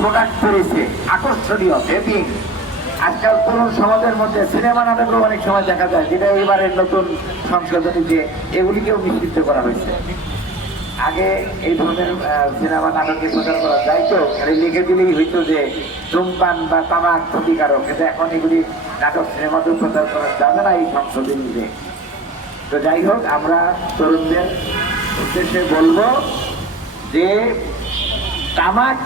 Product করেছে আকর্ষণীয় vaping. আজকাল তরুণ সমাজের মধ্যে সিনেমা নাটকও অনেক সময় দেখা যায়, যেটা এবারের নতুন সংশোধনী, যে এগুলিকেও নিষিদ্ধ করা হয়েছে। আগে এই ধরনের সিনেমা নাটকে প্রচার করা যাইতো, লিখে দিলেই হইতো যে ধূমপান বা তামাক ক্ষতিকারক, কিন্তু এখন এগুলি নাটক সিনেমাতেও প্রচার করা যাবে না এই সংশোধনীতে। তো যাই হোক, আমরা তরুণদের উদ্দেশ্যে বলবো যে তামাক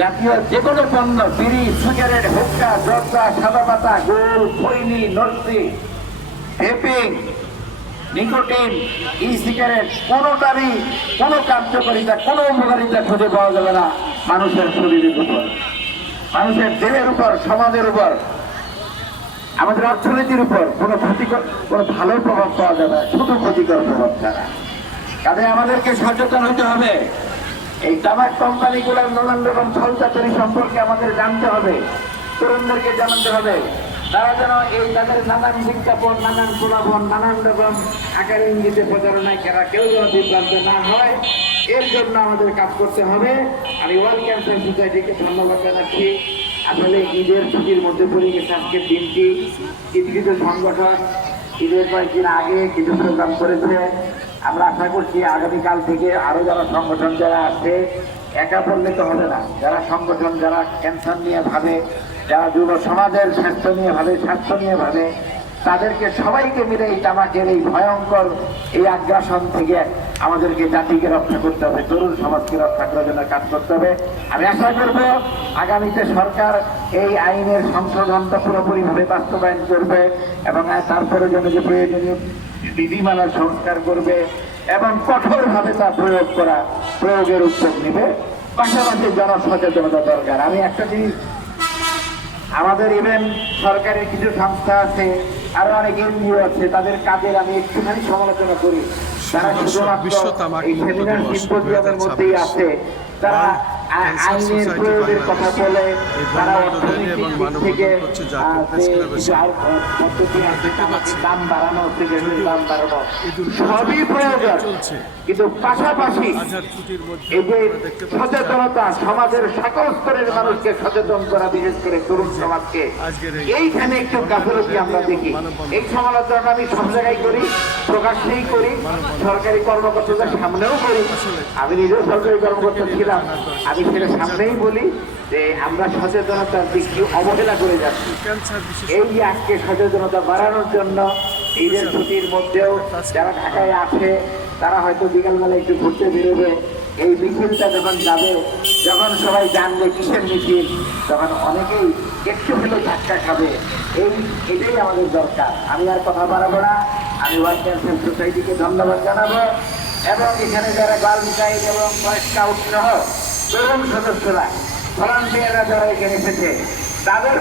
জাতীয় যে কোনো পণ্য, বিড়ি, সিগারেট, হুক্কা, জর্দা, সাদা পাতা, গোল, খৈনি, নর্সি, ভেপিং, নিকোটিন, ই সিগারেট, কোনোটারই কোনো কার্যকারিতা, কোনো উপকারিতা খুঁজে পাওয়া যাবে না মানুষের শরীরের উপর, মানুষের দেহের উপর, সমাজের উপর, আমাদের অর্থনীতির উপর কোনো ক্ষতিকর, কোনো ভালো প্রভাব পাওয়া যাবে না, শুধু ক্ষতিকর প্রভাব ছাড়া। কাজে আমাদেরকে সচেতন হতে হবে। এই তামাক কোম্পানিগুলোর নানান রকম ছলচাতুরি সম্পর্কে আমাদের জানতে হবে, তরুণদেরকে জানাতে হবে। তারা যেন এই তাদের নানান বিজ্ঞাপন, নানান প্রলোভন, নানান রকম আকার ইঙ্গিতে প্রচারণায় কেউ যেন বিভ্রান্ত না হয়, এর জন্য আমাদের কাজ করতে হবে। আমি ওয়ার্ল্ড ক্যান্সার সোসাইটিকে ধন্যবাদ জানাচ্ছি। আসলে ঈদের ছুটির মধ্যে পড়ে গেছে আজকের দিনটি। কিছু সংগঠন ঈদের কয়েকদিন আগে কিছু প্রোগ্রাম করেছে। আমরা আশা করছি আগামীকাল থেকে আরো যারা সংগঠন যারা আছে, একা পড়লে তো হবে না, যারা সংগঠন, যারা ক্যান্সার নিয়ে ভাবে, যারা যুব সমাজের স্বাস্থ্য নিয়ে ভাবে, স্বাস্থ্য নিয়ে ভাবে, তাদেরকে সবাইকে মিলে এই তামাকের এই ভয়ঙ্কর এই আগ্রাসন থেকে আমাদেরকে জাতিকে রক্ষা করতে হবে, তরুণ সমাজকে রক্ষা করার জন্য কাজ করতে হবে। আমি আশা করব আগামীতে সরকার এই আইনের সংশোধনটা পুরোপুরিভাবে বাস্তবায়ন করবে এবং তারপরে জন্য যে প্রয়োজনীয় বিধিমালার সংস্কার করবে এবং কঠোরভাবে তা প্রয়োগের উদ্যোগ নেবে। পাশাপাশি জনসচেতনতা দরকার। আমি একটা জিনিস, আমাদের ইভেন সরকারের কিছু সংস্থা আছে, আরো অনেক এনজিও আছে, তাদের কাজের আমি একটুখানি সমালোচনা করি। তারা শুধুমাত্র এই সেমিনার সিম্পোজিয়ামের মধ্যেই আছে, তারা আইনের প্রয়োগের কথা বলে, তারা অর্থনৈতিক থেকে দাম বাড়ানো, সিগারেটের দাম বাড়ানো সবই প্রয়োজন, কিন্তু পাশাপাশি এই যে সচেতনতা, সমাজের সকল স্তরের মানুষকে সচেতন করা, বিশেষ করে তরুণ সমাজকে, এইখানে একটু গাফিলতি আমরা দেখি। এই সমালোচনা আমি সব জায়গায় করি, প্রকাশ্যেই করি, সরকারি কর্মকর্তাদের সামনেও করি। আমি নিজেও সরকারি কর্মকর্তা ছিলাম, আমি সেটা সামনেই বলি যে আমরা সচেতনতার দিকটি অবহেলা করে যাচ্ছি। এই আজকে সচেতনতা বাড়ানোর জন্য ঈদের ছুটির মধ্যেও যারা ঢাকায় আছে, তারা হয়তো বিকালবেলা একটু ঘুরতে বেরোবে। এই মিছিলটা যখন যাবে, যখন সবাই জানবে কিসের মিছিল, তখন অনেকেই একটু হলেও ধাক্কা খাবে। এটাই আমাদের দরকার। আমি আর কথা বাড়াবো না। আমি ওয়ার্ল্ড ক্যান্সার সোসাইটিকে ধন্যবাদ জানাবো এবং এখানে যারা গার্ল গাইড এবং বয় স্কাউট সহ তরুণ সদস্যরা, ভলান্টিয়াররা যারা এখানে এসেছে, তাদের